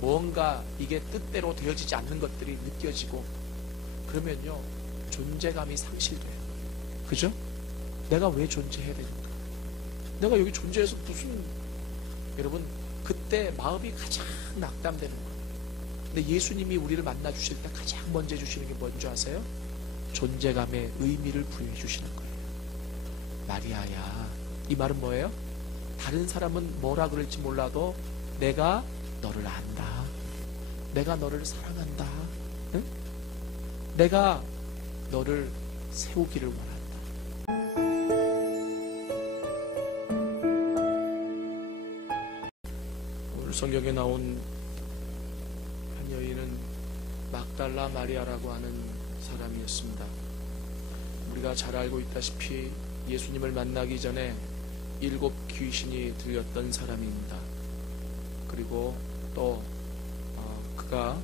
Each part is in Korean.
뭔가 이게 뜻대로 되어지지 않는 것들이 느껴지고 그러면요 존재감이 상실돼요. 그죠? 내가 왜 존재해야 되는가? 내가 여기 존재해서 무슨, 여러분 그때 마음이 가장 낙담되는 거예요. 근데 예수님이 우리를 만나 주실 때 가장 먼저 해주시는 게 뭔지 아세요? 존재감의 의미를 부여해 주시는 거예요. 마리아야, 이 말은 뭐예요? 다른 사람은 뭐라 그럴지 몰라도 내가 너를 안다. 내가 너를 사랑한다. 응? 내가 너를 세우기를 원한다. 오늘 성경에 나온 한 여인은 막달라 마리아라고 하는 사람이었습니다. 우리가 잘 알고 있다시피 예수님을 만나기 전에 7 귀신이 들렸던 사람입니다. 그리고 또 그가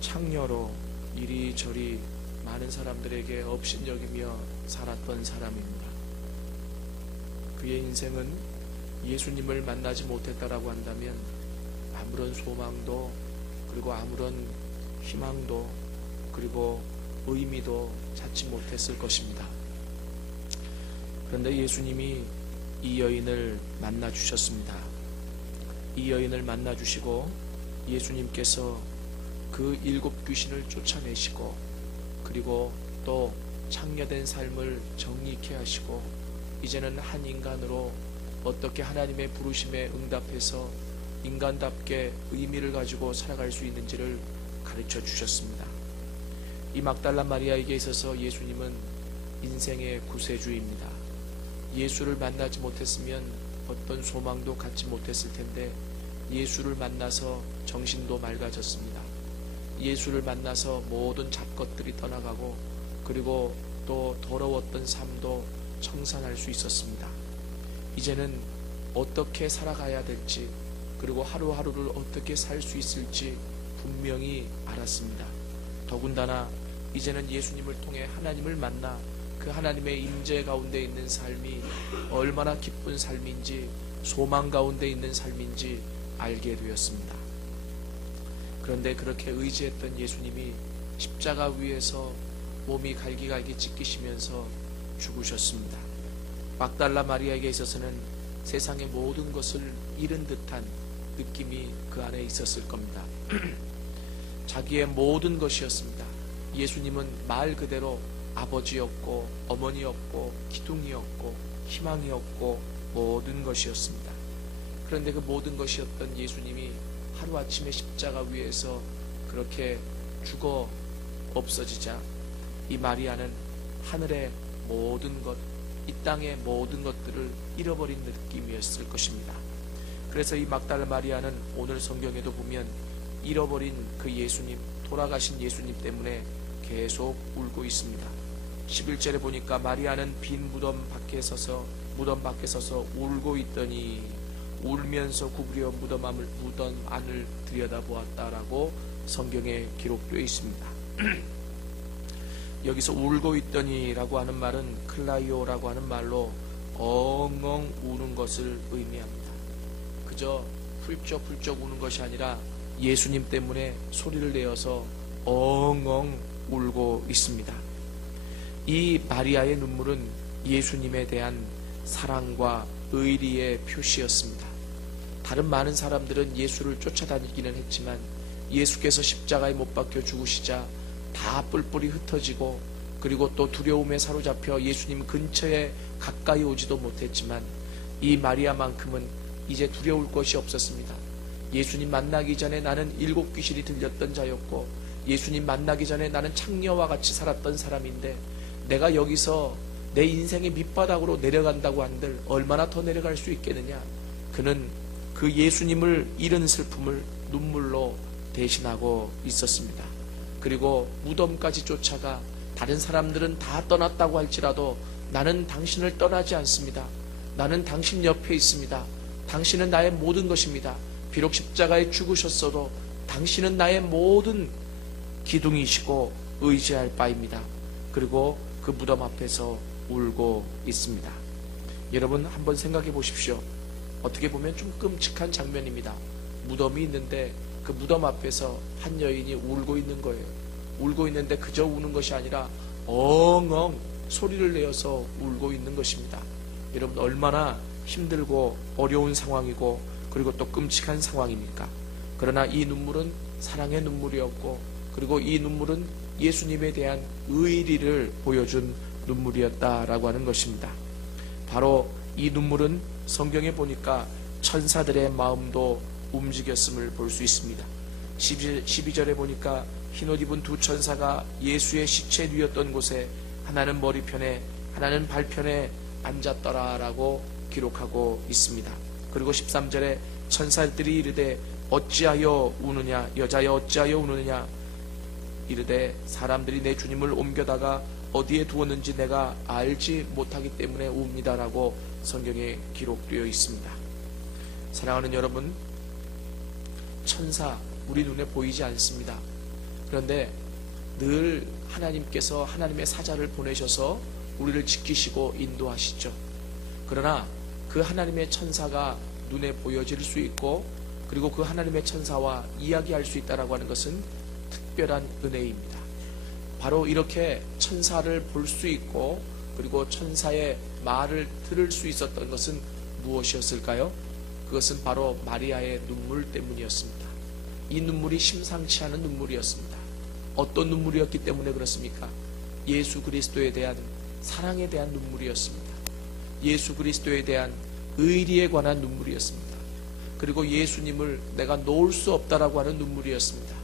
창녀로 이리저리 많은 사람들에게 업신여기며 살았던 사람입니다. 그의 인생은 예수님을 만나지 못했다라고 한다면 아무런 소망도, 그리고 아무런 희망도, 그리고 의미도 찾지 못했을 것입니다. 그런데 예수님이 이 여인을 만나 주셨습니다. 이 여인을 만나 주시고 예수님께서 그 7 귀신을 쫓아내시고, 그리고 또 창녀된 삶을 정리케 하시고, 이제는 한 인간으로 어떻게 하나님의 부르심에 응답해서 인간답게 의미를 가지고 살아갈 수 있는지를 가르쳐 주셨습니다. 이 막달라 마리아에게 있어서 예수님은 인생의 구세주입니다. 예수를 만나지 못했으면 어떤 소망도 갖지 못했을 텐데 예수를 만나서 정신도 맑아졌습니다. 예수를 만나서 모든 잡것들이 떠나가고, 그리고 또 더러웠던 삶도 청산할 수 있었습니다. 이제는 어떻게 살아가야 될지, 그리고 하루하루를 어떻게 살 수 있을지 분명히 알았습니다. 더군다나 이제는 예수님을 통해 하나님을 만나 그 하나님의 임재 가운데 있는 삶이 얼마나 기쁜 삶인지, 소망 가운데 있는 삶인지 알게 되었습니다. 그런데 그렇게 의지했던 예수님이 십자가 위에서 몸이 갈기갈기 찢기시면서 죽으셨습니다. 막달라 마리아에게 있어서는 세상의 모든 것을 잃은 듯한 느낌이 그 안에 있었을 겁니다. 자기의 모든 것이었습니다. 예수님은 말 그대로 아버지였고 어머니였고 기둥이었고 희망이었고 모든 것이었습니다. 그런데 그 모든 것이었던 예수님이 하루아침에 십자가 위에서 그렇게 죽어 없어지자 이 마리아는 하늘의 모든 것, 이 땅의 모든 것들을 잃어버린 느낌이었을 것입니다. 그래서 이 막달라 마리아는 오늘 성경에도 보면 잃어버린 그 예수님, 돌아가신 예수님 때문에 계속 울고 있습니다. 11절에 보니까 마리아는 빈 무덤 밖에 서서 울고 있더니 울면서 구부려 무덤 안을 들여다보았다라고 성경에 기록되어 있습니다. 여기서 울고 있더니라고 하는 말은 클라이오라고 하는 말로 엉엉 우는 것을 의미합니다. 그저 훌쩍훌쩍 우는 것이 아니라 예수님 때문에 소리를 내어서 엉엉 울고 있습니다. 이 마리아의 눈물은 예수님에 대한 사랑과 의리의 표시였습니다. 다른 많은 사람들은 예수를 쫓아다니기는 했지만 예수께서 십자가에 못 박혀 죽으시자 다 뿔뿔이 흩어지고, 그리고 또 두려움에 사로잡혀 예수님 근처에 가까이 오지도 못했지만 이 마리아만큼은 이제 두려울 것이 없었습니다. 예수님 만나기 전에 나는 7 귀신이 들렸던 자였고, 예수님 만나기 전에 나는 창녀와 같이 살았던 사람인데 내가 여기서 내 인생의 밑바닥으로 내려간다고 한들 얼마나 더 내려갈 수 있겠느냐. 그는 그 예수님을 잃은 슬픔을 눈물로 대신하고 있었습니다. 그리고 무덤까지 쫓아가 다른 사람들은 다 떠났다고 할지라도 나는 당신을 떠나지 않습니다. 나는 당신 옆에 있습니다. 당신은 나의 모든 것입니다. 비록 십자가에 죽으셨어도 당신은 나의 모든 기둥이시고 의지할 바입니다. 그리고 그 무덤 앞에서 울고 있습니다. 여러분 한번 생각해 보십시오. 어떻게 보면 좀 끔찍한 장면입니다. 무덤이 있는데 그 무덤 앞에서 한 여인이 울고 있는 거예요. 울고 있는데 그저 우는 것이 아니라 엉엉 소리를 내어서 울고 있는 것입니다. 여러분, 얼마나 힘들고 어려운 상황이고 그리고 또 끔찍한 상황입니까? 그러나 이 눈물은 사랑의 눈물이었고, 그리고 이 눈물은 예수님에 대한 의리를 보여준 눈물이었다라고 하는 것입니다. 바로 이 눈물은 성경에 보니까 천사들의 마음도 움직였음을 볼 수 있습니다. 12절에 보니까 흰옷 입은 두 천사가 예수의 시체 누였던 곳에 하나는 머리편에 하나는 발편에 앉았더라라고 기록하고 있습니다. 그리고 13절에 천사들이 이르되 어찌하여 우느냐, 여자여 어찌하여 우느냐, 이르되 사람들이 내 주님을 옮겨다가 어디에 두었는지 내가 알지 못하기 때문에 웁니다라고 성경에 기록되어 있습니다. 사랑하는 여러분, 천사 우리 눈에 보이지 않습니다. 그런데 늘 하나님께서 하나님의 사자를 보내셔서 우리를 지키시고 인도하시죠. 그러나 그 하나님의 천사가 눈에 보여질 수 있고, 그리고 그 하나님의 천사와 이야기할 수 있다라고 하는 것은 특별한 은혜입니다. 바로 이렇게 천사를 볼 수 있고, 그리고 천사의 말을 들을 수 있었던 것은 무엇이었을까요? 그것은 바로 마리아의 눈물 때문이었습니다. 이 눈물이 심상치 않은 눈물이었습니다. 어떤 눈물이었기 때문에 그렇습니까? 예수 그리스도에 대한 사랑에 대한 눈물이었습니다. 예수 그리스도에 대한 의리에 관한 눈물이었습니다. 그리고 예수님을 내가 놓을 수 없다라고 하는 눈물이었습니다.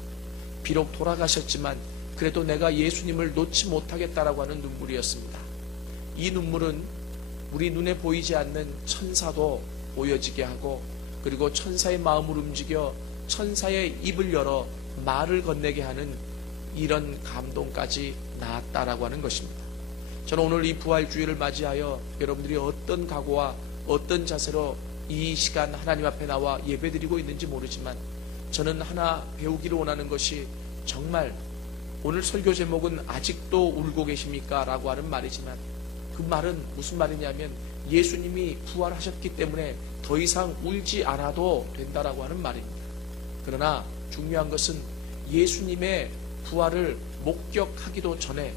비록 돌아가셨지만 그래도 내가 예수님을 놓지 못하겠다라고 하는 눈물이었습니다. 이 눈물은 우리 눈에 보이지 않는 천사도 보여지게 하고, 그리고 천사의 마음을 움직여 천사의 입을 열어 말을 건네게 하는 이런 감동까지 나았다라고 하는 것입니다. 저는 오늘 이 부활주의를 맞이하여 여러분들이 어떤 각오와 어떤 자세로 이 시간 하나님 앞에 나와 예배드리고 있는지 모르지만, 저는 하나 배우기를 원하는 것이, 정말 오늘 설교 제목은 아직도 울고 계십니까? 라고 하는 말이지만, 그 말은 무슨 말이냐면 예수님이 부활하셨기 때문에 더 이상 울지 않아도 된다라고 하는 말입니다. 그러나 중요한 것은 예수님의 부활을 목격하기도 전에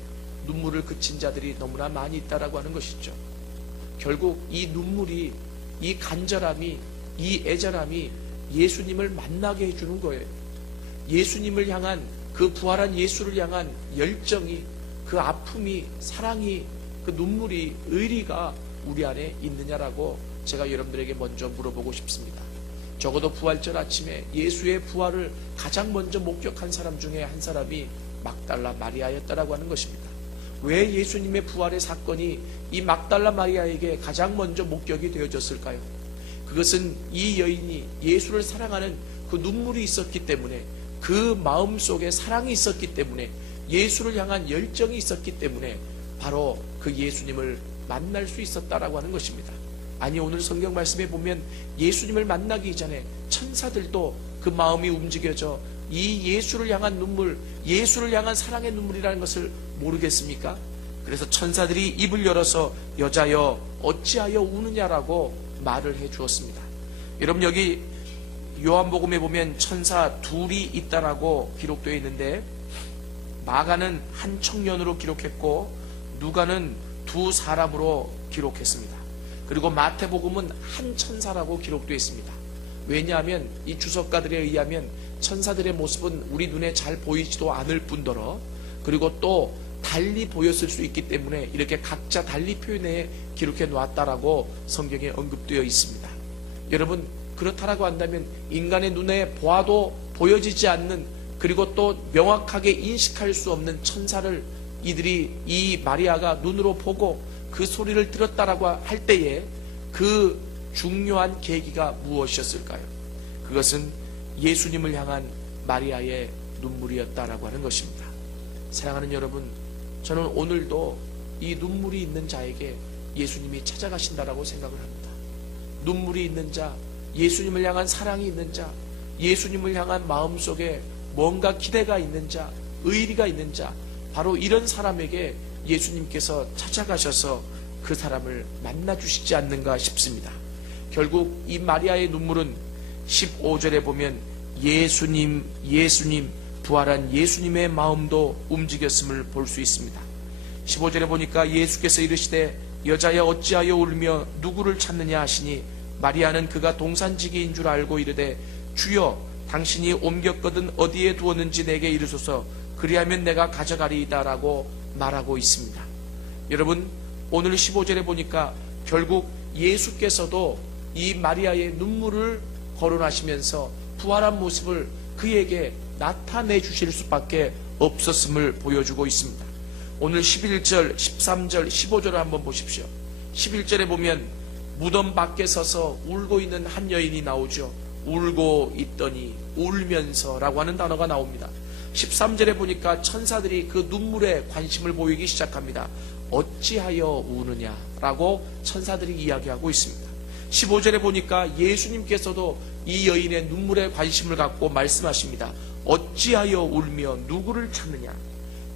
눈물을 그친 자들이 너무나 많이 있다라고 하는 것이죠. 결국 이 눈물이, 이 간절함이, 이 애절함이 예수님을 만나게 해주는 거예요. 예수님을 향한, 그 부활한 예수를 향한 열정이, 그 아픔이, 사랑이, 그 눈물이, 의리가 우리 안에 있느냐라고 제가 여러분들에게 먼저 물어보고 싶습니다. 적어도 부활절 아침에 예수의 부활을 가장 먼저 목격한 사람 중에 한 사람이 막달라 마리아였다라고 하는 것입니다. 왜 예수님의 부활의 사건이 이 막달라 마리아에게 가장 먼저 목격이 되어졌을까요? 그것은 이 여인이 예수를 사랑하는 그 눈물이 있었기 때문에, 그 마음 속에 사랑이 있었기 때문에, 예수를 향한 열정이 있었기 때문에 바로 그 예수님을 만날 수 있었다라고 하는 것입니다. 아니, 오늘 성경 말씀에 보면 예수님을 만나기 전에 천사들도 그 마음이 움직여져 이 예수를 향한 눈물, 예수를 향한 사랑의 눈물이라는 것을 모르겠습니까? 그래서 천사들이 입을 열어서 여자여 어찌하여 우느냐라고 말을 해 주었습니다. 여러분, 여기 요한복음에 보면 천사 둘이 있다라고 기록되어 있는데, 마가는 한 청년으로 기록했고 누가는 두 사람으로 기록했습니다. 그리고 마태복음은 한 천사라고 기록되어 있습니다. 왜냐하면 이 주석가들에 의하면 천사들의 모습은 우리 눈에 잘 보이지도 않을 뿐더러, 그리고 또 달리 보였을 수 있기 때문에 이렇게 각자 달리 표현해 기록해 놓았다라고 성경에 언급되어 있습니다. 여러분, 그렇다라고 한다면 인간의 눈에 보아도 보여지지 않는, 그리고 또 명확하게 인식할 수 없는 천사를 이 마리아가 눈으로 보고 그 소리를 들었다라고 할 때에 그 중요한 계기가 무엇이었을까요? 그것은 예수님을 향한 마리아의 눈물이었다라고 하는 것입니다. 사랑하는 여러분, 저는 오늘도 이 눈물이 있는 자에게 예수님이 찾아가신다라고 생각을 합니다. 눈물이 있는 자, 예수님을 향한 사랑이 있는 자, 예수님을 향한 마음속에 뭔가 기대가 있는 자, 의리가 있는 자, 바로 이런 사람에게 예수님께서 찾아가셔서 그 사람을 만나주시지 않는가 싶습니다. 결국 이 마리아의 눈물은 15절에 보면 예수님 부활한 예수님의 마음도 움직였음을 볼 수 있습니다. 15절에 보니까 예수께서 이르시되 여자여 어찌하여 울며 누구를 찾느냐 하시니 마리아는 그가 동산지기인 줄 알고 이르되 주여 당신이 옮겼거든 어디에 두었는지 내게 이르소서 그리하면 내가 가져가리이다 라고 말하고 있습니다. 여러분, 오늘 15절에 보니까 결국 예수께서도 이 마리아의 눈물을 거론하시면서 부활한 모습을 그에게 나타내 주실 수밖에 없었음을 보여주고 있습니다. 오늘 11절, 13절, 15절을 한번 보십시오. 11절에 보면 무덤 밖에 서서 울고 있는 한 여인이 나오죠. 울고 있더니 울면서라고 하는 단어가 나옵니다. 13절에 보니까 천사들이 그 눈물에 관심을 보이기 시작합니다. 어찌하여 우느냐라고 천사들이 이야기하고 있습니다. 15절에 보니까 예수님께서도 이 여인의 눈물에 관심을 갖고 말씀하십니다. 어찌하여 울며 누구를 찾느냐.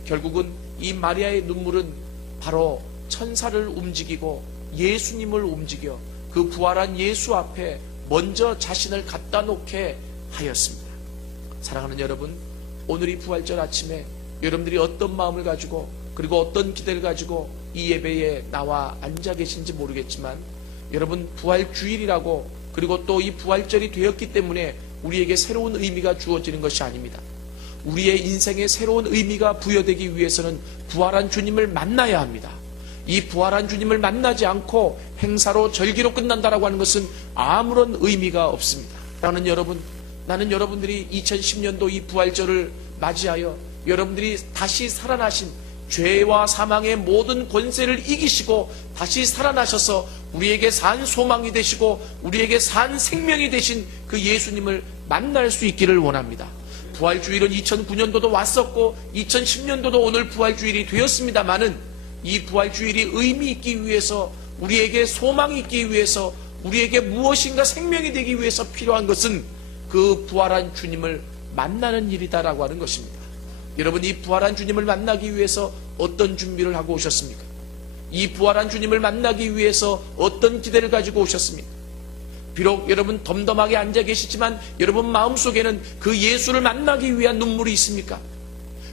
결국은 이 마리아의 눈물은 바로 천사를 움직이고 예수님을 움직여 그 부활한 예수 앞에 먼저 자신을 갖다 놓게 하였습니다. 사랑하는 여러분, 오늘 이 부활절 아침에 여러분들이 어떤 마음을 가지고 그리고 어떤 기대를 가지고 이 예배에 나와 앉아 계신지 모르겠지만 여러분, 부활주일이라고 그리고 또 이 부활절이 되었기 때문에 우리에게 새로운 의미가 주어지는 것이 아닙니다. 우리의 인생에 새로운 의미가 부여되기 위해서는 부활한 주님을 만나야 합니다. 이 부활한 주님을 만나지 않고 행사로 절기로 끝난다라고 하는 것은 아무런 의미가 없습니다. 나는 여러분들이 2010년도 이 부활절을 맞이하여 여러분들이 다시 살아나신 죄와 사망의 모든 권세를 이기시고 다시 살아나셔서 우리에게 산 소망이 되시고 우리에게 산 생명이 되신 그 예수님을 만날 수 있기를 원합니다. 부활주일은 2009년도도 왔었고 2010년도도 오늘 부활주일이 되었습니다마는 이 부활주일이 의미 있기 위해서, 우리에게 소망이 있기 위해서, 우리에게 무엇인가 생명이 되기 위해서 필요한 것은 그 부활한 주님을 만나는 일이다라고 하는 것입니다. 여러분, 이 부활한 주님을 만나기 위해서 어떤 준비를 하고 오셨습니까? 이 부활한 주님을 만나기 위해서 어떤 기대를 가지고 오셨습니까? 비록 여러분 덤덤하게 앉아 계시지만 여러분 마음속에는 그 예수를 만나기 위한 눈물이 있습니까?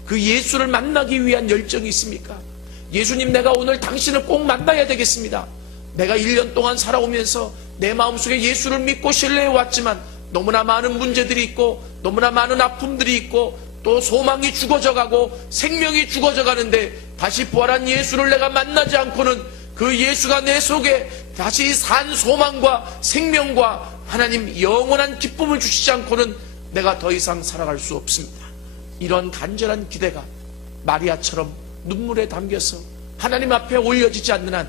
그 예수를 만나기 위한 열정이 있습니까? 예수님, 내가 오늘 당신을 꼭 만나야 되겠습니다. 내가 1년 동안 살아오면서 내 마음속에 예수를 믿고 신뢰해 왔지만 너무나 많은 문제들이 있고 너무나 많은 아픔들이 있고 또 소망이 죽어져 가고 생명이 죽어져 가는데 다시 부활한 예수를 내가 만나지 않고는 그 예수가 내 속에 다시 산 소망과 생명과 하나님 영원한 기쁨을 주시지 않고는 내가 더 이상 살아갈 수 없습니다. 이런 간절한 기대가 마리아처럼 눈물에 담겨서 하나님 앞에 올려지지 않는 한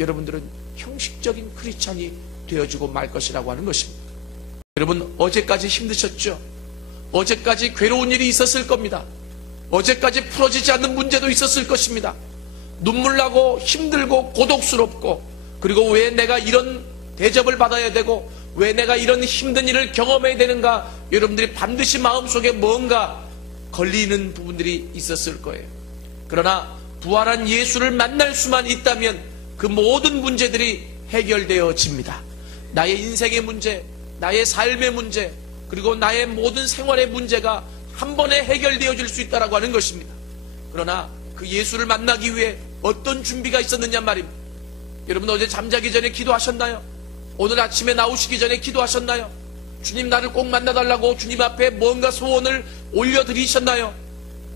여러분들은 형식적인 크리스찬이 되어지고 말 것이라고 하는 것입니다. 여러분, 어제까지 힘드셨죠? 어제까지 괴로운 일이 있었을 겁니다. 어제까지 풀어지지 않는 문제도 있었을 것입니다. 눈물 나고 힘들고 고독스럽고, 그리고 왜 내가 이런 대접을 받아야 되고 왜 내가 이런 힘든 일을 경험해야 되는가, 여러분들이 반드시 마음속에 뭔가 걸리는 부분들이 있었을 거예요. 그러나 부활한 예수를 만날 수만 있다면 그 모든 문제들이 해결되어집니다. 나의 인생의 문제, 나의 삶의 문제, 그리고 나의 모든 생활의 문제가 한 번에 해결되어질 수 있다고 하는 것입니다. 그러나 그 예수를 만나기 위해 어떤 준비가 있었느냐 말입니다. 여러분, 어제 잠자기 전에 기도하셨나요? 오늘 아침에 나오시기 전에 기도하셨나요? 주님, 나를 꼭 만나달라고 주님 앞에 뭔가 소원을 올려드리셨나요?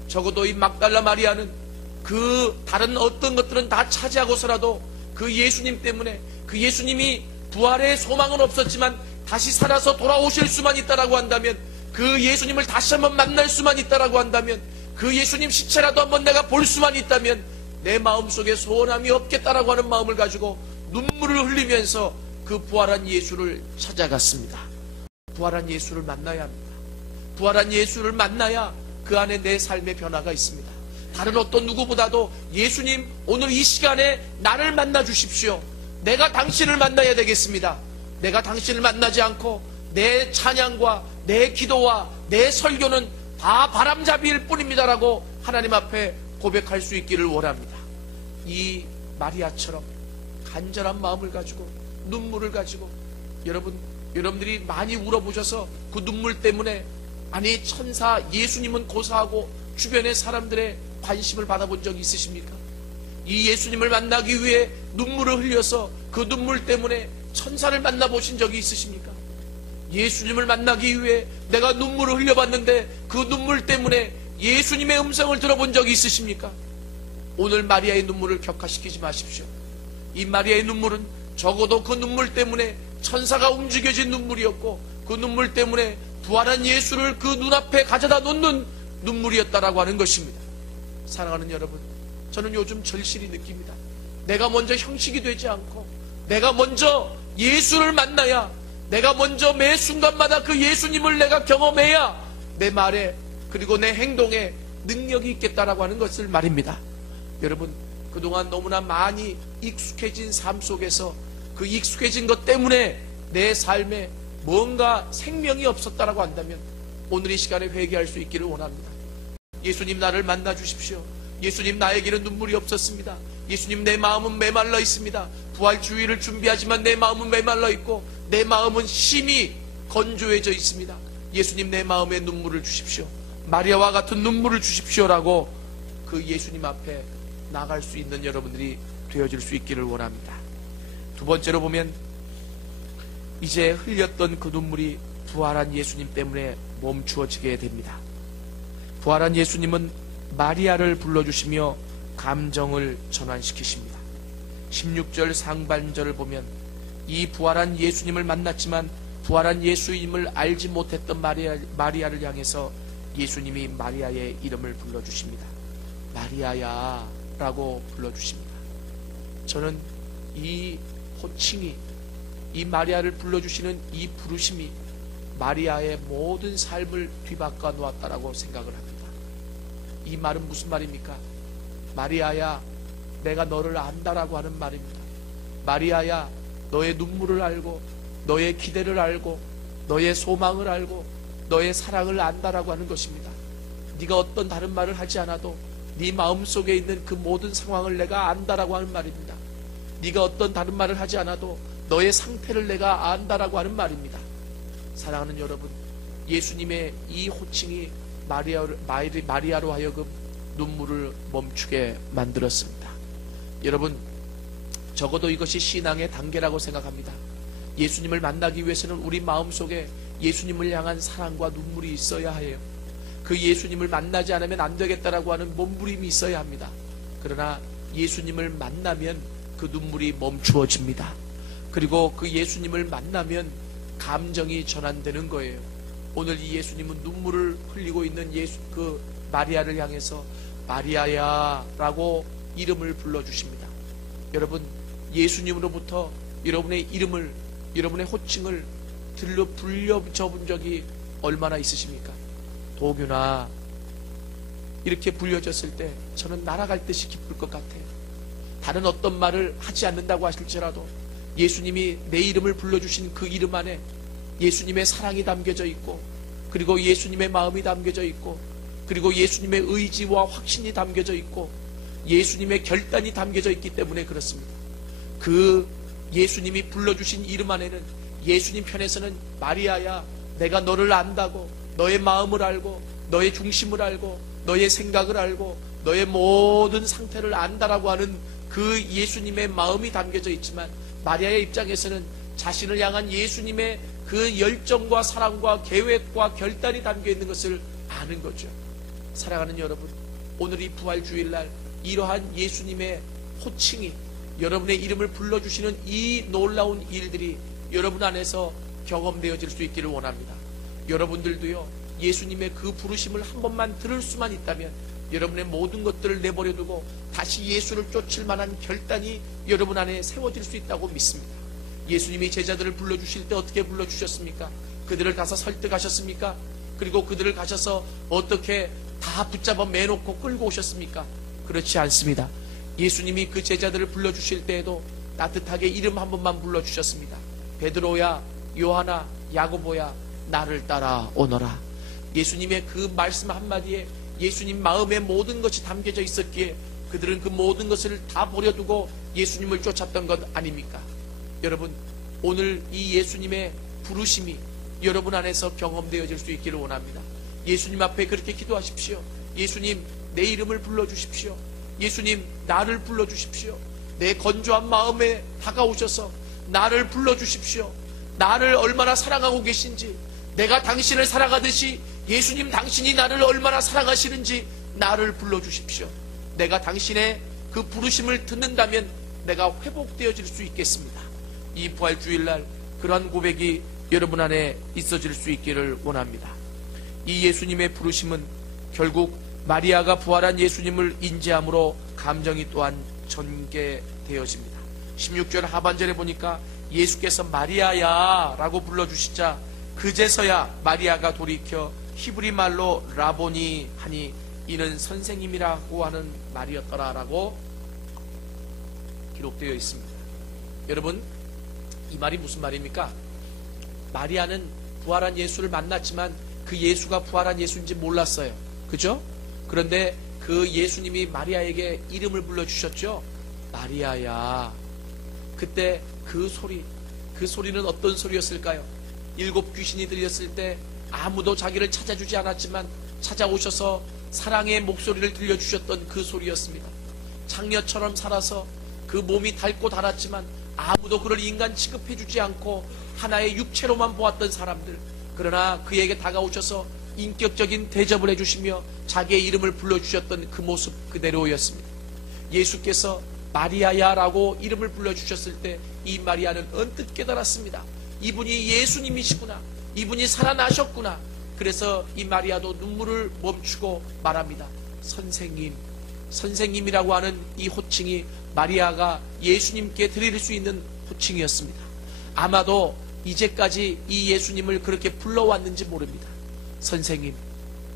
적어도 이 막달라 마리아는 그 다른 어떤 것들은 다 차지하고서라도 그 예수님 때문에, 그 예수님이 부활의 소망은 없었지만 다시 살아서 돌아오실 수만 있다라고 한다면, 그 예수님을 다시 한번 만날 수만 있다라고 한다면, 그 예수님 시체라도 한번 내가 볼 수만 있다면 내 마음속에 소원함이 없겠다라고 하는 마음을 가지고 눈물을 흘리면서 그 부활한 예수를 찾아갔습니다. 부활한 예수를 만나야 합니다. 부활한 예수를 만나야 그 안에 내 삶의 변화가 있습니다. 다른 어떤 누구보다도 예수님, 오늘 이 시간에 나를 만나 주십시오. 내가 당신을 만나야 되겠습니다. 내가 당신을 만나지 않고 내 찬양과 내 기도와 내 설교는 다 바람잡이일 뿐입니다라고 하나님 앞에 고백할 수 있기를 원합니다. 이 마리아처럼 간절한 마음을 가지고 눈물을 가지고 여러분 여러분들이 많이 울어보셔서 그 눈물 때문에 아니 천사 예수님은 고사하고 주변의 사람들의 관심을 받아본 적이 있으십니까? 이 예수님을 만나기 위해 눈물을 흘려서 그 눈물 때문에 천사를 만나보신 적이 있으십니까? 예수님을 만나기 위해 내가 눈물을 흘려봤는데 그 눈물 때문에 예수님의 음성을 들어본 적이 있으십니까? 오늘 마리아의 눈물을 격화시키지 마십시오. 이 마리아의 눈물은 적어도 그 눈물 때문에 천사가 움직여진 눈물이었고 그 눈물 때문에 부활한 예수를 그 눈앞에 가져다 놓는 눈물이었다라고 하는 것입니다. 사랑하는 여러분, 저는 요즘 절실히 느낍니다. 내가 먼저 형식이 되지 않고 내가 먼저 예수를 만나야, 내가 먼저 매 순간마다 그 예수님을 내가 경험해야 내 말에 그리고 내 행동에 능력이 있겠다라고 하는 것을 말입니다. 여러분, 그동안 너무나 많이 익숙해진 삶 속에서 그 익숙해진 것 때문에 내 삶에 뭔가 생명이 없었다라고 한다면 오늘 이 시간에 회개할 수 있기를 원합니다. 예수님 나를 만나 주십시오. 예수님 나에게는 눈물이 없었습니다. 예수님 내 마음은 메말라 있습니다. 부활주의를 준비하지만 내 마음은 메말라 있고 내 마음은 심히 건조해져 있습니다. 예수님 내 마음에 눈물을 주십시오. 마리아와 같은 눈물을 주십시오라고 그 예수님 앞에 나갈 수 있는 여러분들이 되어질 수 있기를 원합니다. 두 번째로 보면 이제 흘렸던 그 눈물이 부활한 예수님 때문에 멈추어지게 됩니다. 부활한 예수님은 마리아를 불러주시며 감정을 전환시키십니다. 16절 상반절을 보면 이 부활한 예수님을 만났지만 부활한 예수님을 알지 못했던 마리아를 향해서 예수님이 마리아의 이름을 불러주십니다. 마리아야 라고 불러주십니다. 저는 이 호칭이, 이 마리아를 불러주시는 이 부르심이 마리아의 모든 삶을 뒤바꿔 놓았다라고 생각을 합니다. 이 말은 무슨 말입니까? 마리아야, 내가 너를 안다라고 하는 말입니다. 마리아야, 너의 눈물을 알고 너의 기대를 알고 너의 소망을 알고 너의 사랑을 안다라고 하는 것입니다. 네가 어떤 다른 말을 하지 않아도 네 마음속에 있는 그 모든 상황을 내가 안다라고 하는 말입니다. 네가 어떤 다른 말을 하지 않아도 너의 상태를 내가 안다라고 하는 말입니다. 사랑하는 여러분, 예수님의 이 호칭이 마리아로 하여금 눈물을 멈추게 만들었습니다. 여러분, 적어도 이것이 신앙의 단계라고 생각합니다. 예수님을 만나기 위해서는 우리 마음속에 예수님을 향한 사랑과 눈물이 있어야 해요. 그 예수님을 만나지 않으면 안 되겠다라고 하는 몸부림이 있어야 합니다. 그러나 예수님을 만나면 그 눈물이 멈추어집니다. 그리고 그 예수님을 만나면 감정이 전환되는 거예요. 오늘 이 예수님은 눈물을 흘리고 있는 그 마리아를 향해서 마리아야 라고 이름을 불러주십니다. 여러분, 예수님으로부터 여러분의 이름을, 여러분의 호칭을 불려져 본 적이 얼마나 있으십니까? 도균아, 이렇게 불려졌을 때 저는 날아갈 듯이 기쁠 것 같아요. 다른 어떤 말을 하지 않는다고 하실지라도 예수님이 내 이름을 불러주신 그 이름 안에 예수님의 사랑이 담겨져 있고, 그리고 예수님의 마음이 담겨져 있고, 그리고 예수님의 의지와 확신이 담겨져 있고, 예수님의 결단이 담겨져 있기 때문에 그렇습니다. 그 예수님이 불러주신 이름 안에는 예수님 편에서는 마리아야, 내가 너를 안다고, 너의 마음을 알고 너의 중심을 알고 너의 생각을 알고 너의 모든 상태를 안다라고 하는 그 예수님의 마음이 담겨져 있지만, 마리아의 입장에서는 자신을 향한 예수님의 그 열정과 사랑과 계획과 결단이 담겨있는 것을 아는 거죠. 사랑하는 여러분, 오늘 이 부활주일날 이러한 예수님의 호칭이, 여러분의 이름을 불러주시는 이 놀라운 일들이 여러분 안에서 경험되어질 수 있기를 원합니다. 여러분들도요, 예수님의 그 부르심을 한 번만 들을 수만 있다면 여러분의 모든 것들을 내버려두고 다시 예수를 쫓을 만한 결단이 여러분 안에 세워질 수 있다고 믿습니다. 예수님이 제자들을 불러주실 때 어떻게 불러주셨습니까? 그들을 가서 설득하셨습니까? 그리고 그들을 가셔서 어떻게 다 붙잡아 매놓고 끌고 오셨습니까? 그렇지 않습니다. 예수님이 그 제자들을 불러주실 때에도 따뜻하게 이름 한 번만 불러주셨습니다. 베드로야, 요하나, 야고보야, 나를 따라오너라. 예수님의 그 말씀 한마디에 예수님 마음에 모든 것이 담겨져 있었기에 그들은 그 모든 것을 다 버려두고 예수님을 쫓았던 것 아닙니까? 여러분, 오늘 이 예수님의 부르심이 여러분 안에서 경험되어질 수 있기를 원합니다. 예수님 앞에 그렇게 기도하십시오. 예수님, 내 이름을 불러주십시오. 예수님, 나를 불러주십시오. 내 건조한 마음에 다가오셔서 나를 불러주십시오. 나를 얼마나 사랑하고 계신지, 내가 당신을 사랑하듯이 예수님 당신이 나를 얼마나 사랑하시는지 나를 불러주십시오. 내가 당신의 그 부르심을 듣는다면 내가 회복되어질 수 있겠습니다. 이 부활주일날 그러한 고백이 여러분 안에 있어질 수 있기를 원합니다. 이 예수님의 부르심은 결국 마리아가 부활한 예수님을 인지함으로 감정이 또한 전개되어집니다. 16절 하반절에 보니까 예수께서 마리아야 라고 불러주시자 그제서야 마리아가 돌이켜 히브리 말로 라보니 하니 이는 선생님이라고 하는 말이었더라 라고 기록되어 있습니다. 여러분, 이 말이 무슨 말입니까? 마리아는 부활한 예수를 만났지만 그 예수가 부활한 예수인지 몰랐어요. 그죠? 그런데 그 예수님이 마리아에게 이름을 불러주셨죠. 마리아야. 그때 그 소리는 어떤 소리였을까요? 7 귀신이 들렸을 때 아무도 자기를 찾아주지 않았지만 찾아오셔서 사랑의 목소리를 들려주셨던 그 소리였습니다. 장녀처럼 살아서 그 몸이 닳고 닳았지만 아무도 그를 인간 취급해주지 않고 하나의 육체로만 보았던 사람들, 그러나 그에게 다가오셔서 인격적인 대접을 해주시며 자기의 이름을 불러주셨던 그 모습 그대로였습니다. 예수께서 마리아야 라고 이름을 불러주셨을 때 이 마리아는 언뜻 깨달았습니다. 이분이 예수님이시구나. 이분이 살아나셨구나. 그래서 이 마리아도 눈물을 멈추고 말합니다. 선생님. 선생님이라고 하는 이 호칭이 마리아가 예수님께 드릴 수 있는 호칭이었습니다. 아마도 이제까지 이 예수님을 그렇게 불러왔는지 모릅니다. 선생님,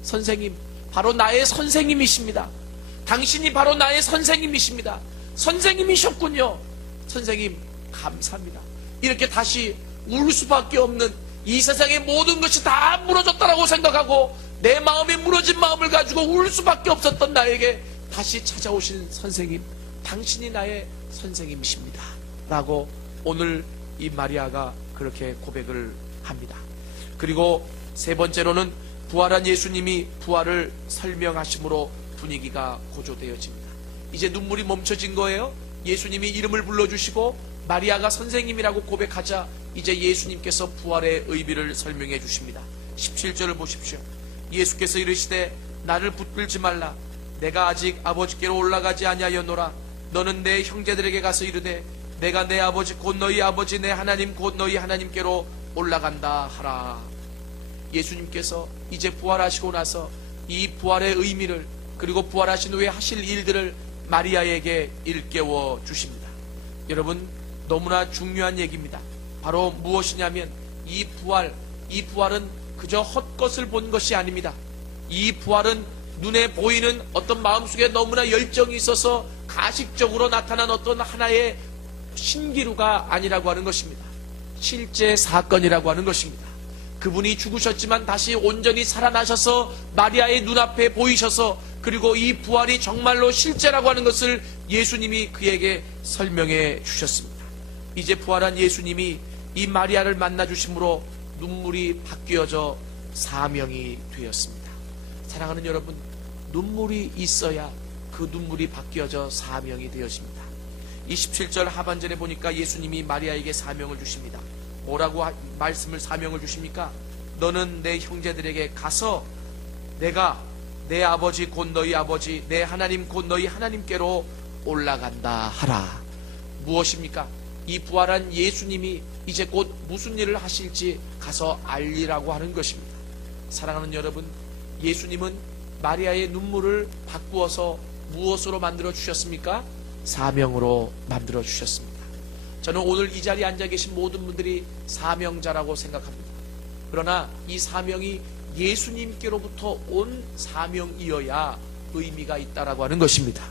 선생님, 바로 나의 선생님이십니다. 당신이 바로 나의 선생님이십니다. 선생님이셨군요. 선생님, 감사합니다. 이렇게 다시 울 수밖에 없는, 이 세상의 모든 것이 다 무너졌다라고 생각하고 내 마음에 무너진 마음을 가지고 울 수밖에 없었던 나에게 다시 찾아오신 선생님, 당신이 나의 선생님이십니다 라고 오늘 이 마리아가 그렇게 고백을 합니다. 그리고 세 번째로는 부활한 예수님이 부활을 설명하심으로 분위기가 고조되어집니다. 이제 눈물이 멈춰진 거예요. 예수님이 이름을 불러주시고 마리아가 선생님이라고 고백하자 이제 예수님께서 부활의 의미를 설명해 주십니다. 17절을 보십시오. 예수께서 이르시되 나를 붙들지 말라. 내가 아직 아버지께로 올라가지 아니하였노라. 너는 내 형제들에게 가서 이르되 내가 내 아버지 곧 너희 아버지 내 하나님 곧 너희 하나님께로 올라간다 하라. 예수님께서 이제 부활하시고 나서 이 부활의 의미를, 그리고 부활하신 후에 하실 일들을 마리아에게 일깨워 주십니다. 여러분, 너무나 중요한 얘기입니다. 바로 무엇이냐면 이 부활은 그저 헛것을 본 것이 아닙니다. 이 부활은 눈에 보이는 어떤 마음속에 너무나 열정이 있어서 가식적으로 나타난 어떤 하나의 신기루가 아니라고 하는 것입니다. 실제 사건이라고 하는 것입니다. 그분이 죽으셨지만 다시 온전히 살아나셔서 마리아의 눈앞에 보이셔서, 그리고 이 부활이 정말로 실제라고 하는 것을 예수님이 그에게 설명해 주셨습니다. 이제 부활한 예수님이 이 마리아를 만나 주심으로 눈물이 바뀌어져 사명이 되었습니다. 사랑하는 여러분, 눈물이 있어야 그 눈물이 바뀌어져 사명이 되어집니다. 27절 하반절에 보니까 예수님이 마리아에게 사명을 주십니다. 뭐라고 말씀을 사명을 주십니까? 너는 내 형제들에게 가서 내가 내 아버지 곧 너희 아버지 내 하나님 곧 너희 하나님께로 올라간다 하라. 무엇입니까? 이 부활한 예수님이 이제 곧 무슨 일을 하실지 가서 알리라고 하는 것입니다. 사랑하는 여러분, 예수님은 마리아의 눈물을 바꾸어서 무엇으로 만들어 주셨습니까? 사명으로 만들어 주셨습니다. 저는 오늘 이 자리에 앉아 계신 모든 분들이 사명자라고 생각합니다. 그러나 이 사명이 예수님께로부터 온 사명이어야 의미가 있다라고 하는 것입니다.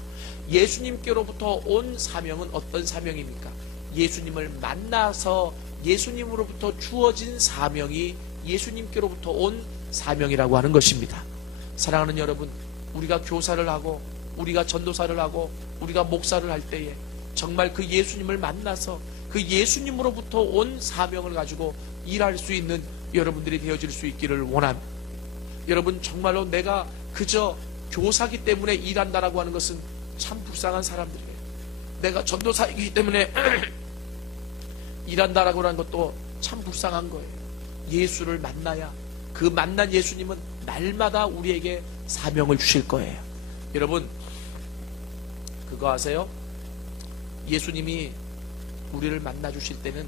예수님께로부터 온 사명은 어떤 사명입니까? 예수님을 만나서 예수님으로부터 주어진 사명이 예수님께로부터 온 사명이라고 하는 것입니다. 사랑하는 여러분, 우리가 교사를 하고 우리가 전도사를 하고 우리가 목사를 할 때에 정말 그 예수님을 만나서 그 예수님으로부터 온 사명을 가지고 일할 수 있는 여러분들이 되어질 수 있기를 원합니다. 여러분, 정말로 내가 그저 교사기 때문에 일한다라고 하는 것은 참 불쌍한 사람들이에요. 내가 전도사이기 때문에 일한다라고 하는 것도 참 불쌍한 거예요. 예수를 만나야, 그 만난 예수님은 날마다 우리에게 사명을 주실 거예요. 여러분, 그거 아세요? 예수님이 우리를 만나 주실 때는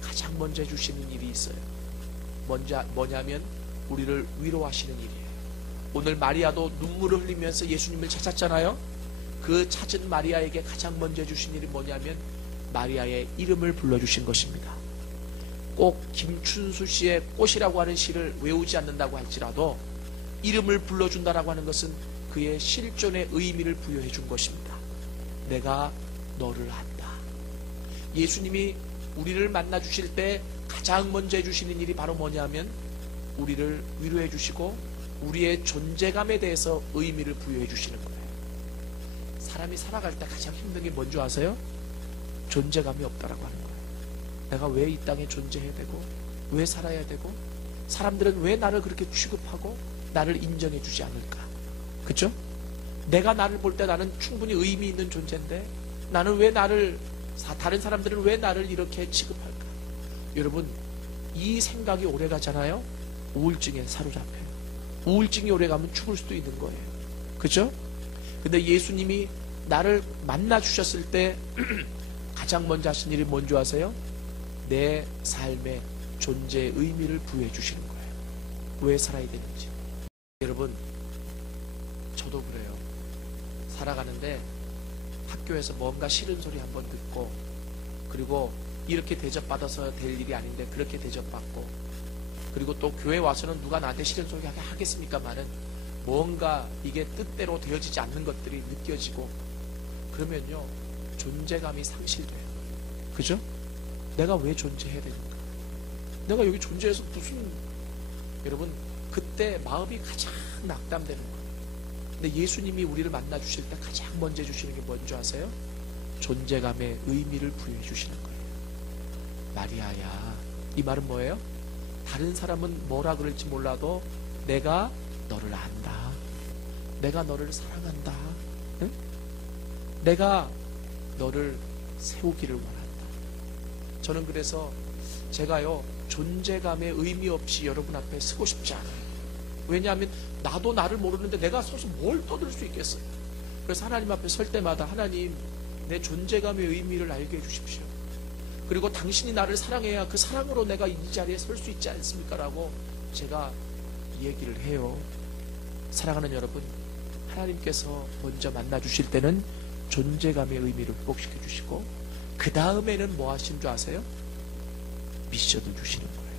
가장 먼저 해주시는 일이 있어요. 뭐냐면 우리를 위로하시는 일이에요. 오늘 마리아도 눈물을 흘리면서 예수님을 찾았잖아요. 그 찾은 마리아에게 가장 먼저 해주신 일이 뭐냐면 마리아의 이름을 불러주신 것입니다. 꼭 김춘수 씨의 꽃이라고 하는 시를 외우지 않는다고 할지라도 이름을 불러준다라고 하는 것은 그의 실존의 의미를 부여해 준 것입니다. 내가 너를 안다. 예수님이 우리를 만나 주실 때 가장 먼저 해주시는 일이 바로 뭐냐면 우리를 위로해 주시고 우리의 존재감에 대해서 의미를 부여해 주시는 거예요. 사람이 살아갈 때 가장 힘든 게 뭔지 아세요? 존재감이 없다라고 하는 거예요. 내가 왜 이 땅에 존재해야 되고 왜 살아야 되고 사람들은 왜 나를 그렇게 취급하고 나를 인정해 주지 않을까? 그렇죠? 내가 나를 볼 때 나는 충분히 의미 있는 존재인데 나는 왜 다른 사람들은 왜 나를 이렇게 취급할까? 여러분, 이 생각이 오래 가잖아요. 우울증에 사로잡혀요. 우울증이 오래 가면 죽을 수도 있는 거예요. 그렇죠? 근데 예수님이 나를 만나 주셨을 때 가장 먼저 하신 일이 뭔지 아세요? 내 삶의 존재의 의미를 부여해 주시는 거예요. 왜 살아야 되는지. 여러분, 저도 그래요. 살아가는데 학교에서 뭔가 싫은 소리 한번 듣고 그리고 이렇게 대접받아서 될 일이 아닌데 그렇게 대접받고 그리고 또 교회 와서는 누가 나한테 싫은 소리 하겠습니까마는 뭔가 이게 뜻대로 되어지지 않는 것들이 느껴지고 그러면요 존재감이 상실돼요. 그죠? 내가 왜 존재해야 되는가? 내가 여기 존재해서 무슨, 여러분 그때 마음이 가장 낙담되는 거예요. 근데 예수님이 우리를 만나 주실 때 가장 먼저 해주시는 게 뭔지 아세요? 존재감의 의미를 부여해 주시는 거예요. 마리아야, 이 말은 뭐예요? 다른 사람은 뭐라 그럴지 몰라도 내가 너를 안다. 내가 너를 사랑한다. 응? 내가 너를 세우기를 원한다. 저는 그래서 제가요 존재감의 의미 없이 여러분 앞에 서고 싶지 않아요. 왜냐하면 나도 나를 모르는데 내가 서서 뭘 떠들 수 있겠어요. 그래서 하나님 앞에 설 때마다 하나님 내 존재감의 의미를 알게 해주십시오. 그리고 당신이 나를 사랑해야 그 사랑으로 내가 이 자리에 설 수 있지 않습니까? 라고 제가 얘기를 해요. 사랑하는 여러분, 하나님께서 먼저 만나 주실 때는 존재감의 의미를 회복시켜 주시고 그 다음에는 뭐 하신 줄 아세요? 미션을 주시는 거예요.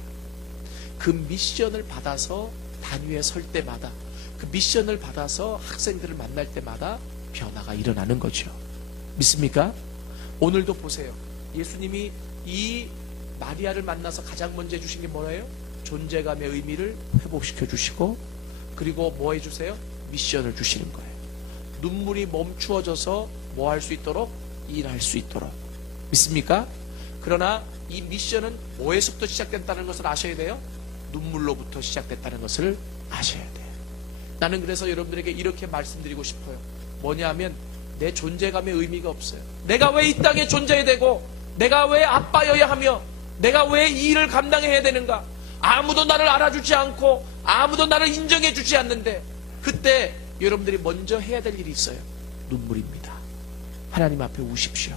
그 미션을 받아서 단위에 설 때마다 그 미션을 받아서 학생들을 만날 때마다 변화가 일어나는 거죠. 믿습니까? 오늘도 보세요. 예수님이 이 마리아를 만나서 가장 먼저 해주신 게 뭐예요? 존재감의 의미를 회복시켜 주시고 그리고 뭐 해주세요? 미션을 주시는 거예요. 눈물이 멈추어져서 뭐 할 수 있도록? 일할 수 있도록. 믿습니까? 그러나 이 미션은 뭐에서부터 시작된다는 것을 아셔야 돼요? 눈물로부터 시작됐다는 것을 아셔야 돼요. 나는 그래서 여러분들에게 이렇게 말씀드리고 싶어요. 뭐냐면 내 존재감의 의미가 없어요. 내가 왜 이 땅에 존재해야 되고 내가 왜 아빠여야 하며 내가 왜 이 일을 감당해야 되는가? 아무도 나를 알아주지 않고 아무도 나를 인정해 주지 않는데 그때 여러분들이 먼저 해야 될 일이 있어요. 눈물입니다. 하나님 앞에 우십시오.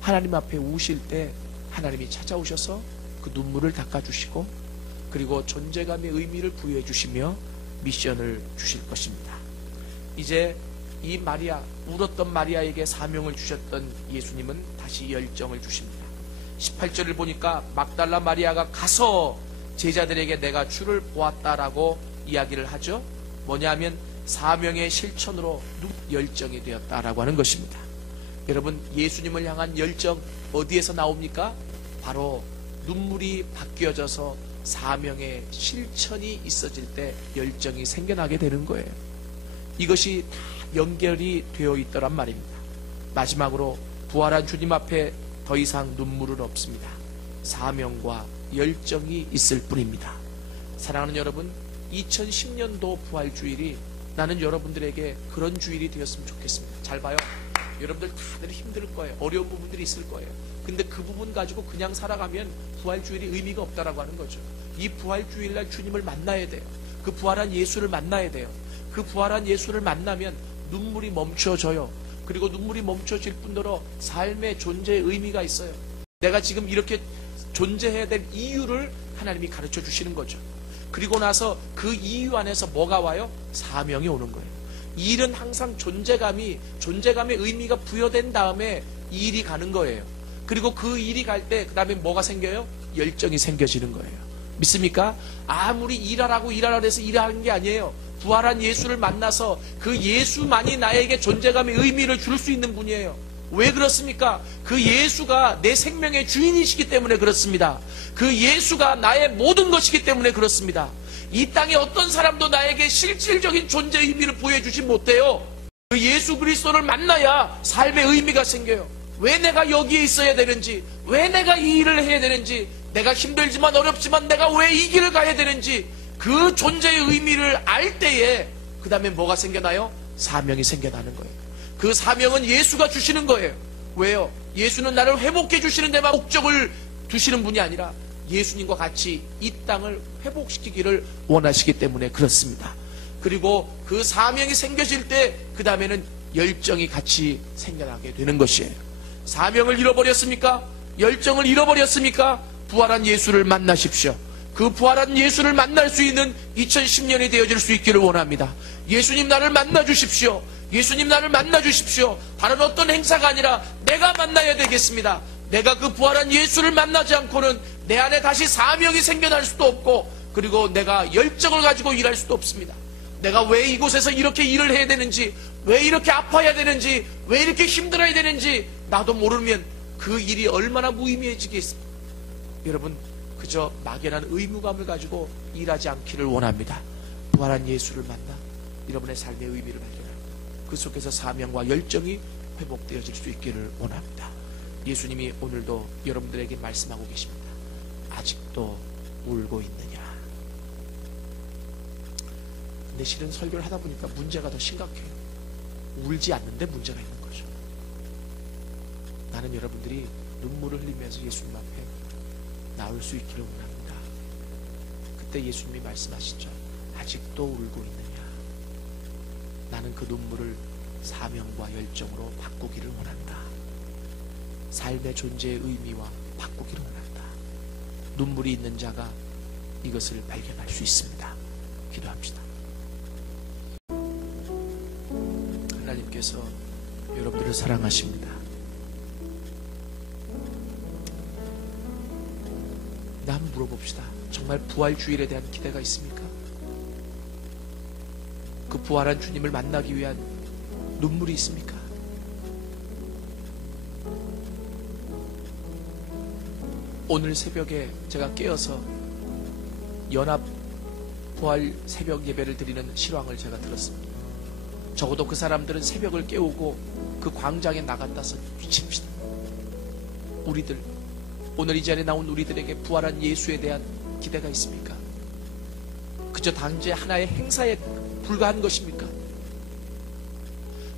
하나님 앞에 우실 때 하나님이 찾아오셔서 그 눈물을 닦아주시고 그리고 존재감의 의미를 부여해 주시며 미션을 주실 것입니다. 이제 이 마리아, 울었던 마리아에게 사명을 주셨던 예수님은 다시 열정을 주십니다. 18절을 보니까 막달라 마리아가 가서 제자들에게 내가 주를 보았다라고 이야기를 하죠. 뭐냐면 사명의 실천으로 열정이 되었다라고 하는 것입니다. 여러분, 예수님을 향한 열정 어디에서 나옵니까? 바로 눈물이 바뀌어져서 사명의 실천이 있어질 때 열정이 생겨나게 되는 거예요. 이것이 다 연결이 되어 있더란 말입니다. 마지막으로 부활한 주님 앞에 더 이상 눈물은 없습니다. 사명과 열정이 있을 뿐입니다. 사랑하는 여러분, 2010년도 부활주일이 나는 여러분들에게 그런 주일이 되었으면 좋겠습니다. 잘 봐요. 여러분들 다들 힘들 거예요. 어려운 부분들이 있을 거예요. 근데 그 부분 가지고 그냥 살아가면 부활주일이 의미가 없다라고 하는 거죠. 이 부활주일날 주님을 만나야 돼요. 그 부활한 예수를 만나야 돼요. 그 부활한 예수를 만나면 눈물이 멈춰져요. 그리고 눈물이 멈춰질 뿐더러 삶의 존재의 의미가 있어요. 내가 지금 이렇게 존재해야 될 이유를 하나님이 가르쳐 주시는 거죠. 그리고 나서 그 이유 안에서 뭐가 와요? 사명이 오는 거예요. 이 일은 항상 존재감의 의미가 부여된 다음에 이 일이 가는 거예요. 그리고 그 일이 갈 때 그 다음에 뭐가 생겨요? 열정이 생겨지는 거예요. 믿습니까? 아무리 일하라고 해서 일하는 게 아니에요. 부활한 예수를 만나서 그 예수만이 나에게 존재감의 의미를 줄 수 있는 분이에요. 왜 그렇습니까? 그 예수가 내 생명의 주인이시기 때문에 그렇습니다. 그 예수가 나의 모든 것이기 때문에 그렇습니다. 이 땅에 어떤 사람도 나에게 실질적인 존재의 의미를 보여주지 못해요. 그 예수 그리스도를 만나야 삶의 의미가 생겨요. 왜 내가 여기에 있어야 되는지, 왜 내가 이 일을 해야 되는지, 내가 힘들지만 어렵지만 내가 왜 이 길을 가야 되는지, 그 존재의 의미를 알 때에 그 다음에 뭐가 생겨나요? 사명이 생겨나는 거예요. 그 사명은 예수가 주시는 거예요. 왜요? 예수는 나를 회복해 주시는 데만 목적을 두시는 분이 아니라 예수님과 같이 이 땅을 회복시키기를 원하시기 때문에 그렇습니다. 그리고 그 사명이 생겨질 때 그 다음에는 열정이 같이 생겨나게 되는 것이에요. 사명을 잃어버렸습니까? 열정을 잃어버렸습니까? 부활한 예수를 만나십시오. 그 부활한 예수를 만날 수 있는 2010년이 되어질 수 있기를 원합니다. 예수님 나를 만나 주십시오. 예수님 나를 만나 주십시오. 다른 어떤 행사가 아니라 내가 만나야 되겠습니다. 내가 그 부활한 예수를 만나지 않고는 내 안에 다시 사명이 생겨날 수도 없고, 그리고 내가 열정을 가지고 일할 수도 없습니다. 내가 왜 이곳에서 이렇게 일을 해야 되는지, 왜 이렇게 아파야 되는지, 왜 이렇게 힘들어야 되는지 나도 모르면 그 일이 얼마나 무의미해지겠습니까? 여러분, 그저 막연한 의무감을 가지고 일하지 않기를 원합니다. 부활한 예수를 만나 여러분의 삶의 의미를 발견하고 그 속에서 사명과 열정이 회복되어질 수 있기를 원합니다. 예수님이 오늘도 여러분들에게 말씀하고 계십니다. 아직도 울고 있느냐? 근데 실은 설교를 하다 보니까 문제가 더 심각해요. 울지 않는데 문제가 있는 거죠. 나는 여러분들이 눈물을 흘리면서 예수님 앞에 나올 수 있기를 원합니다. 그때 예수님이 말씀하시죠. 아직도 울고 있느냐? 나는 그 눈물을 사명과 열정으로 바꾸기를 원한다. 삶의 존재의 의미와 바꾸기를 원한다. 눈물이 있는 자가 이것을 발견할 수 있습니다. 기도합시다. 하나님께서 여러분들을 사랑하십니다. 나 한번 물어봅시다. 정말 부활주일에 대한 기대가 있습니까? 그 부활한 주님을 만나기 위한 눈물이 있습니까? 오늘 새벽에 제가 깨어서 연합 부활 새벽 예배를 드리는 실황을 제가 들었습니다. 적어도 그 사람들은 새벽을 깨우고 그 광장에 나갔다서 미칩시다. 우리들, 오늘 이 자리에 나온 우리들에게 부활한 예수에 대한 기대가 있습니까? 그저 단지 하나의 행사에 불과한 것입니까?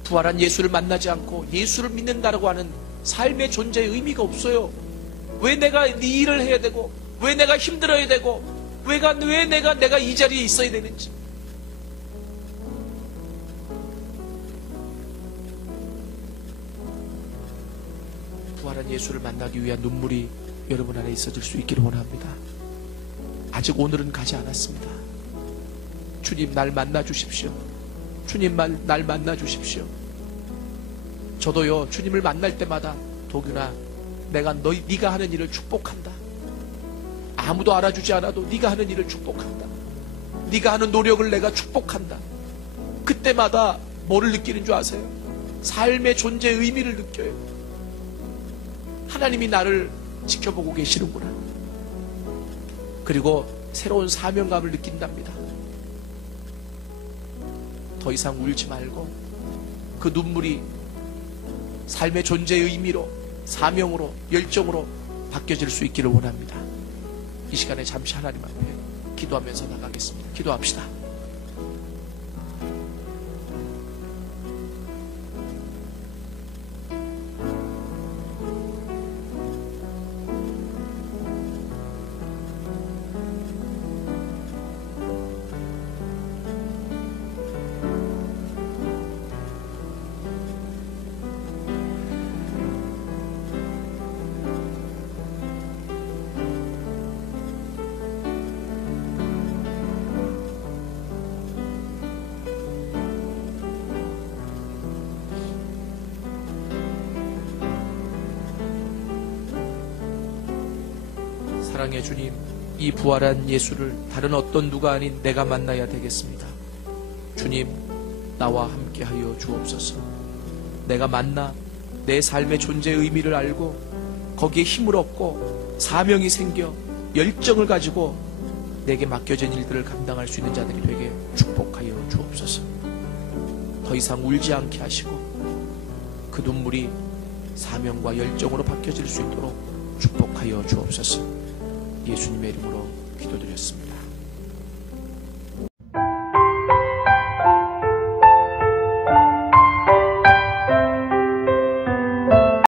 부활한 예수를 만나지 않고 예수를 믿는다라고 하는 삶의 존재의 의미가 없어요. 왜 내가 이 일을 해야 되고, 왜 내가 힘들어야 되고, 왜 내가 이 자리에 있어야 되는지. 부활한 예수를 만나기 위한 눈물이 여러분 안에 있어질 수 있기를 원합니다. 아직 오늘은 가지 않았습니다. 주님 날 만나 주십시오. 주님 날 만나 주십시오. 저도요, 주님을 만날 때마다 도균아, 내가 네가 하는 일을 축복한다. 아무도 알아주지 않아도 네가 하는 일을 축복한다. 네가 하는 노력을 내가 축복한다. 그때마다 뭐를 느끼는 줄 아세요? 삶의 존재의 의미를 느껴요. 하나님이 나를 지켜보고 계시는구나. 그리고 새로운 사명감을 느낀답니다. 더 이상 울지 말고 그 눈물이 삶의 존재의 의미로, 사명으로, 열정으로 바뀌어질 수 있기를 원합니다. 이 시간에 잠시 하나님 앞에 기도하면서 나가겠습니다. 기도합시다. 사랑의 주님, 이 부활한 예수를 다른 어떤 누가 아닌 내가 만나야 되겠습니다. 주님, 나와 함께하여 주옵소서. 내가 만나 내 삶의 존재의 의미를 알고 거기에 힘을 얻고 사명이 생겨 열정을 가지고 내게 맡겨진 일들을 감당할 수 있는 자들이 되게 축복하여 주옵소서. 더 이상 울지 않게 하시고 그 눈물이 사명과 열정으로 바뀌어질 수 있도록 축복하여 주옵소서. 예수님의 이름으로 기도드렸습니다.